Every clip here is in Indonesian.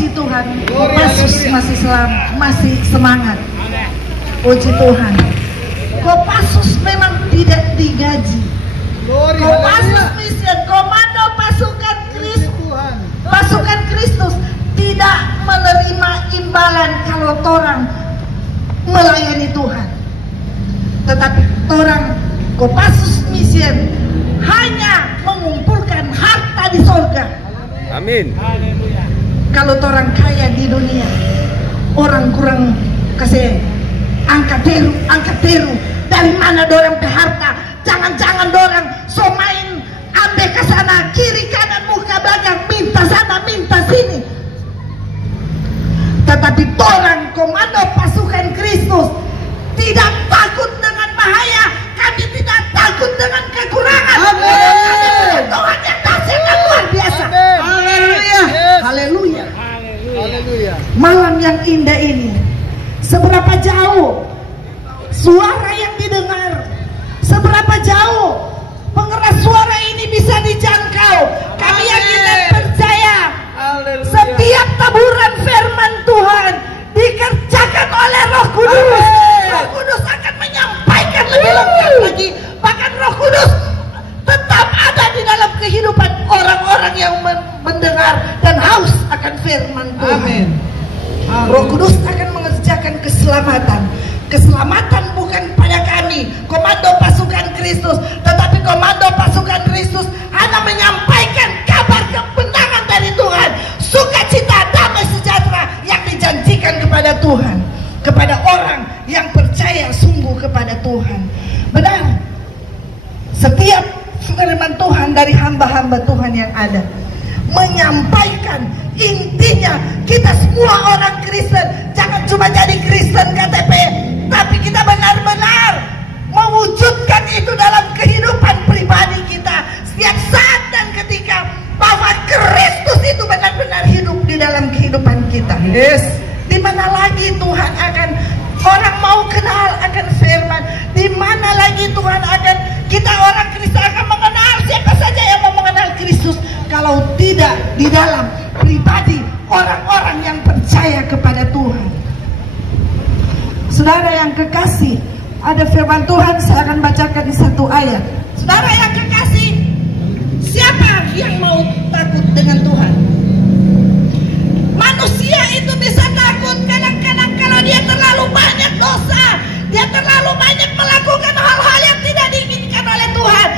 puji Tuhan, Kopassus masih semangat. Puji Tuhan. Kopassus memang tidak digaji. Kopassus mission, komando pasukan Kristus. Pasukan Kristus tidak menerima imbalan kalau orang melayani Tuhan. Tetapi orang Kopassus mission hanya mengumpulkan harta di sorga. Amin. Kalau orang kaya di dunia, orang kurang kasih angkat teru. Dari mana dorang ke harta? Jangan-jangan dorang so main ambil ke sana, kiri kanan muka belakang, minta sana minta sini. Tetapi orang komando pasukan Kristus tidak takut dengan bahaya. Kami tidak takut dengan kekurangan. Amin. Tuhan yang dahsyat luar biasa. Haleluya. Haleluya. Haleluya. Malam yang indah ini, seberapa jauh suara yang didengar, seberapa jauh pengeras suara ini bisa dijangkau. Kami yakin dan percaya setiap taburan firman Tuhan dikerjakan oleh Roh Kudus. Roh Kudus akan menyampaikan lebih lengkap lagi. Bahkan Roh Kudus tetap ada di dalam kehidupan orang-orang yang mendengar dan haus akan firman Tuhan. Amin. Roh Kudus akan mengerjakan keselamatan. Keselamatan bukan pada kami, komando pasukan Kristus, tetapi komando pasukan Kristus hanya menyampaikan kabar kebenaran dari Tuhan, sukacita, damai sejahtera yang dijanjikan kepada Tuhan, kepada orang yang percaya sungguh kepada Tuhan. Benar, setiap firman Tuhan dari hamba-hamba Tuhan yang ada menyampaikan intinya kita semua orang Kristen jangan cuma jadi Kristen KTP, tapi kita benar-benar mewujudkan itu dalam kehidupan pribadi kita setiap saat dan ketika, bahwa Kristus itu benar-benar hidup di dalam kehidupan kita. Yes. Di mana lagi Tuhan akan orang mau kenal akan firman? Di mana lagi Tuhan akan kita orang Kristen akan mengenal siapa saja yang mau mengenal Kristus kalau tidak di dalam pribadi orang-orang yang percaya kepada Tuhan. Saudara yang kekasih, ada firman Tuhan, saya akan bacakan di satu ayat. Saudara yang kekasih, siapa yang mau takut dengan Tuhan? Manusia itu bisa takut kadang-kadang kalau dia terlalu banyak dosa, dia terlalu banyak melakukan hal-hal yang tidak diinginkan oleh Tuhan.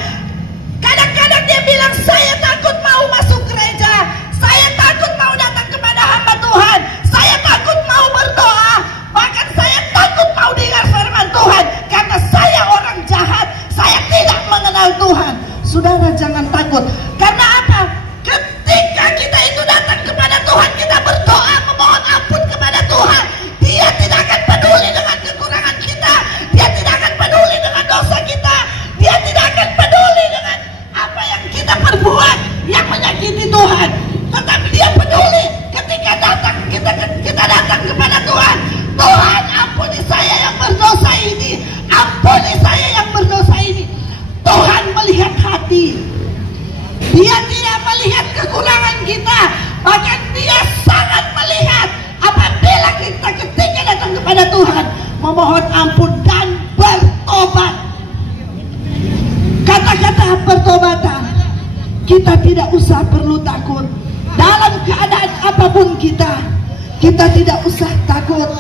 Kadang-kadang dia bilang, saya takut mau masuk gereja, saya takut mau datang kepada hamba Tuhan, saya takut mau berdoa, bahkan saya takut mau dengar firman Tuhan karena saya orang jahat, saya tidak mengenal Tuhan. Saudara jangan takut. Karena apa? Ketika kita itu datang kepada Tuhan, kita berdoa memohon ampun kepada Tuhan, Dia tidak akan peduli dengan kekurangan kita, Dia tidak akan peduli dengan dosa kita, Dia tidak akan peduli dengan apa yang kita perbuat yang menyakiti Tuhan. Tetapi Dia peduli ketika kita datang kepada Tuhan. Tuhan, ampuni saya yang berdosa ini, ampuni saya yang berdosa ini. Tuhan melihat hati, Dia tidak melihat kekurangan kita, bahkan Dia sangat melihat apabila kita ketika datang kepada Tuhan memohon ampun dan bertobat. Kata-kata pertobatan, kita tidak usah perlu takut dalam keadaan apapun kita tidak usah takut.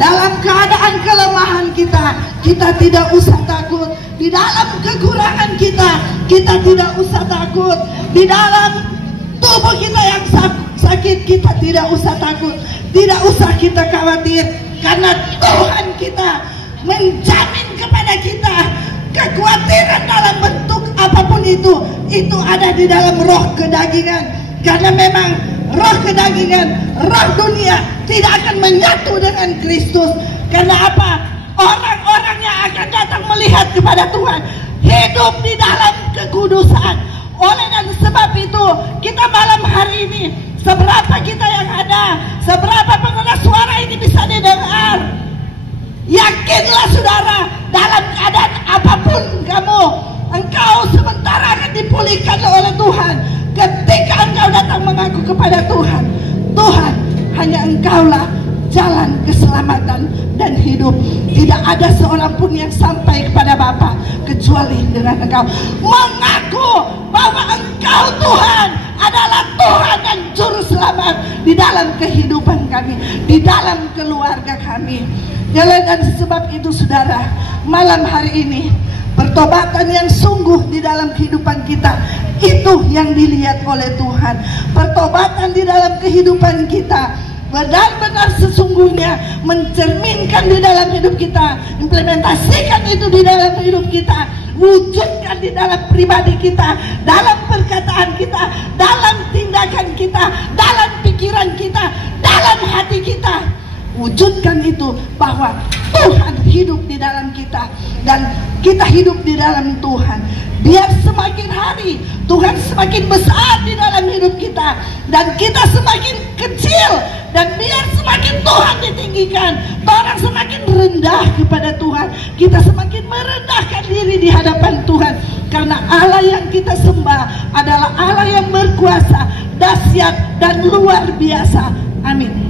Dalam keadaan kelemahan kita tidak usah takut. Di dalam kekurangan kita tidak usah takut. Di dalam tubuh kita yang sakit, kita tidak usah takut. Tidak usah kita khawatir, karena Tuhan kita menjamin kepada kita kekhawatiran dalam bentuk apapun itu ada di dalam roh kedagingan. Karena memang roh kedagingan, roh dunia tidak akan menyatu dengan Kristus. Karena apa? Orang-orang yang akan datang melihat kepada Tuhan hidup di dalam kekudusan. Oleh dan sebab itu, kita malam hari ini, seberapa kita yang ada, seberapa pengeras suara ini bisa didengar, yakinlah saudara, dalam keadaan apapun kamu, engkau sementara akan dipulihkan oleh Tuhan. Ketika engkau datang mengaku kepada Tuhan, Tuhan, Engkaulah jalan keselamatan dan hidup. Tidak ada seorang pun yang sampai kepada Bapa kecuali dengan Engkau. Mengaku bahwa Engkau Tuhan adalah Tuhan dan Juru Selamat di dalam kehidupan kami, di dalam keluarga kami. Dan sebab itu saudara, malam hari ini pertobatan yang sungguh di dalam kehidupan kita, itu yang dilihat oleh Tuhan. Pertobatan di dalam kehidupan kita benar-benar sesungguhnya mencerminkan di dalam hidup kita, implementasikan itu di dalam hidup kita, wujudkan di dalam pribadi kita, dalam perkataan kita, dalam tindakan kita, dalam pikiran kita, dalam hati kita. Wujudkan itu bahwa Tuhan hidup di dalam kita dan kita hidup di dalam Tuhan. Biar semakin hari Tuhan semakin besar di dalam hidup kita dan kita semakin kecil, dan biar semakin Tuhan ditinggikan, orang semakin rendah kepada Tuhan, kita semakin merendahkan diri di hadapan Tuhan, karena Allah yang kita sembah adalah Allah yang berkuasa, dahsyat dan luar biasa. Amin.